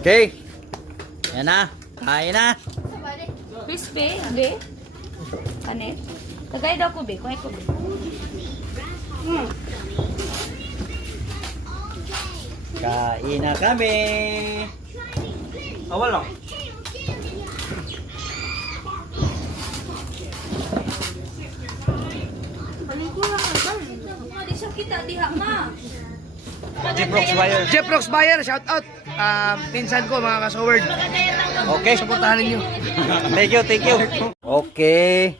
Okay. Yan na. Kain na. Crispy, be. Ane? Tagay daw ko, be. Kuhay ko, be. Kain na kami. Awal lang. Di siya kita, diha, ma. Jeff Rocks Bayer, shout out. Pinsan ko mga kasoward. Okay. Suportahan ninyo. Thank you, thank you. Okay.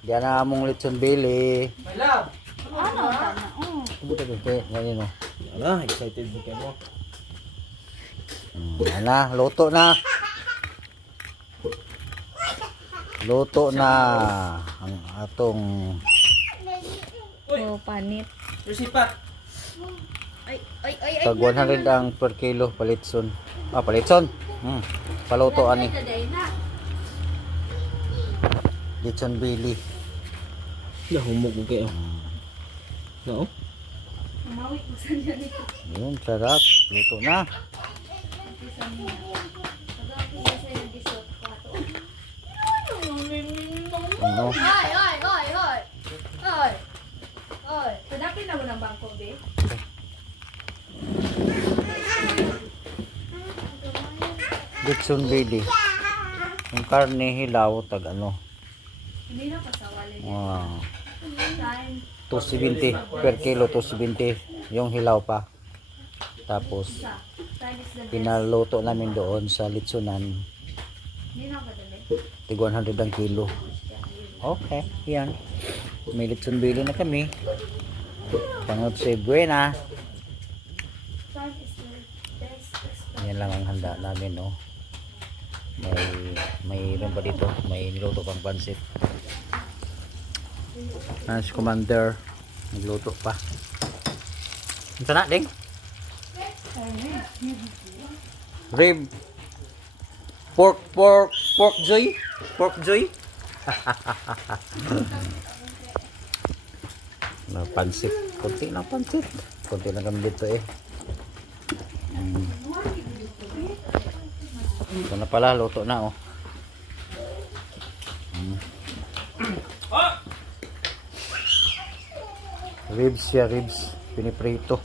Diyan na among lechon bili. Ano? Tama. Buta ko kay ngayon no. Ala, excited din kayo. Yan na, luto na. Luto na ang atong Oh, panit. Resipat. Ay. tag 100 ang per kilo palitson. Palitson. Paluto ani. Lechon bili. Nahumog ko kayo. No? Mawi ko sa niya nito. Yun, sarap. Luto na. Ano? Hoy. Pinapin na mo ng bangko, be. Lechon bili. Yung karne hilaw tag ano. Hindi na pasawali. Wow. Time. 270 per kilo, 270 yung hilaw pa. Tapos Time is the best. pinaluto namin doon sa litsunan. Hindi na madali. Tig 100 ang kilo. Okay, yan. May litson bili na kami. Pangot si Buena. Time is the best. Yan lang ang handa namin, no. Mayroon pa dito. May niluto pang pansit. Si Commander nagluto pa. Ano na, Ding? Rib. Pork joy. Pork joy. Pansit. Kunti lang pansit. Kunti lang kami dito eh. Ito na pala, luto na oh. Ribs siya, ribs. Piniprito.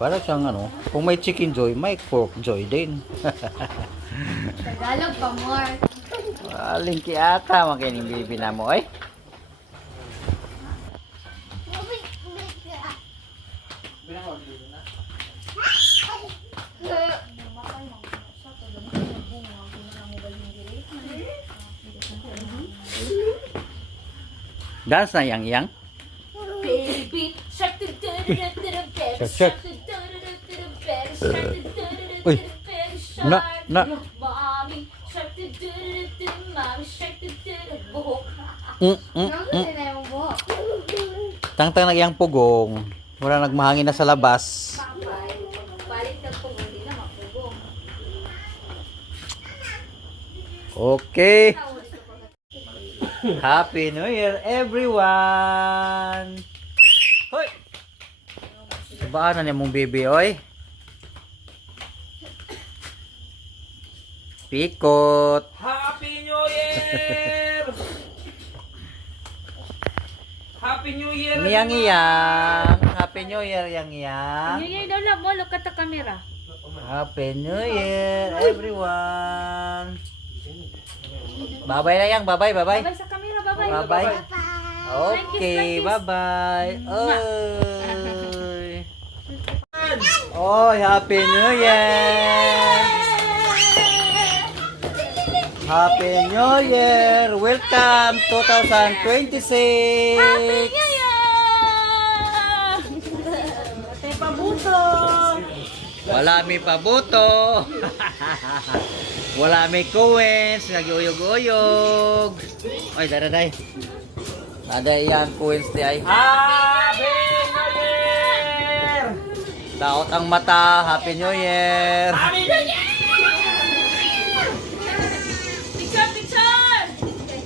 Para siyang ano, kung may chicken joy, may pork joy din. Tagalog pa more. Lingki ata, makining baby na mo eh. Dance na yang. Baby shark Shark. Uy. Na. Mommy shark mommy shark buhok. Tang nagyang pugong. Wala nagmahangin na sa labas. Balik ng pugong na mapugong. Okay. Happy New Year everyone. Hoy. Baan na niya mong baby oy. Pikot. Happy New Year! Happy New Year! Ngiyang. Happy New Year yang. New Year daw lang mo, look at the camera. Happy New Year everyone. Bye-bye na yang. Bye-bye. Bye sa camera, bye-bye. Bye-bye. Okay, Kiss. bye-bye. Oy. Oh, Happy New Year. Happy New Year. Welcome 2026. Happy New Year! May pabuto! Wala may pabuto. Wala may coins. Nag-uyog-uyog. Ay, daraday. Ada yan coins di ay. Happy New Year! Daot ang mata. Happy New Year. Happy New Year!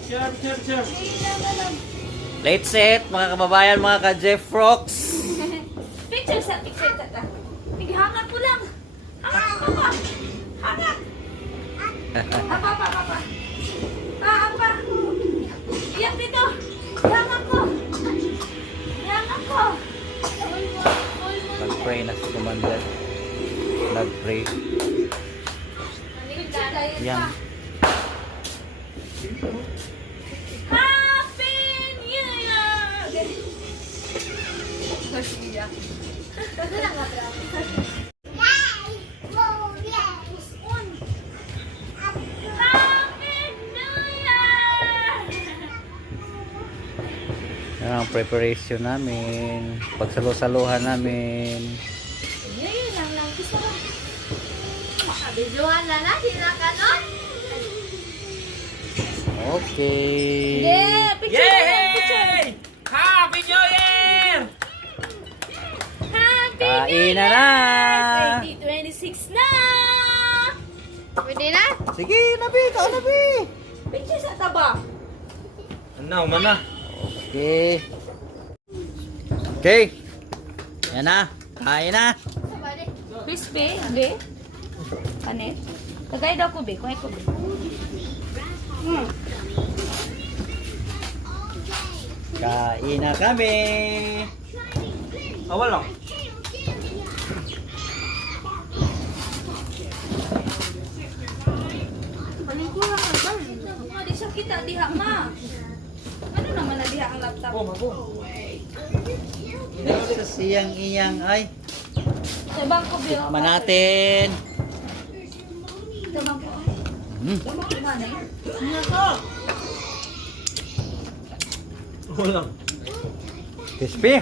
Picture! Sure. Late set, mga kababayan, mga ka-Jeff Rocks. Picture sa ta. Pighangat ko lang. Hangat ko pa. Apa. Apa? Iyak dito. Yang ako. Nag-pray na si Commander. Nag-pray. Yan. Happy New Year! Happy New Year! Yan ang preparation namin. Pagsalo-saluhan namin. Yun lang. Gusto ko. Videohan na na, sinakanon. Okay. Yeah! Picture! Happy New Year! Happy Kain na na! 2026 na! Pwede na? Sige, Nabi! Ikaw, Nabi! Picture sa taba. Ano, mana? Okay. Okay. Yan na. Kain na. Crispy, be. Kanin. Kagay daw ko, be. Kuhay ko, be. Kain na kami. Awal lang. Di siya kita, diha, ma. Ano naman na diha ang laptop? Sa siyang iyang ay. Sa bangko, be. Tikman natin. Sa bangko. Mana yun? Awal lang. Crispy.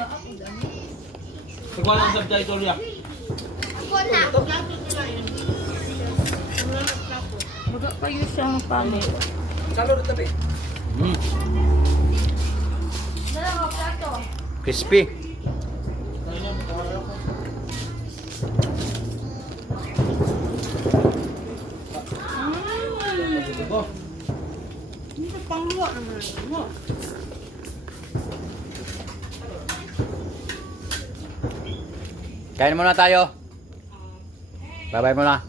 Ikaw lang subtitle ya. Ako na. Baga pa yun siyang pamit. Salo rin tabi. Dala mo, plato. Crispy. Kain muna tayo. Bye-bye muna.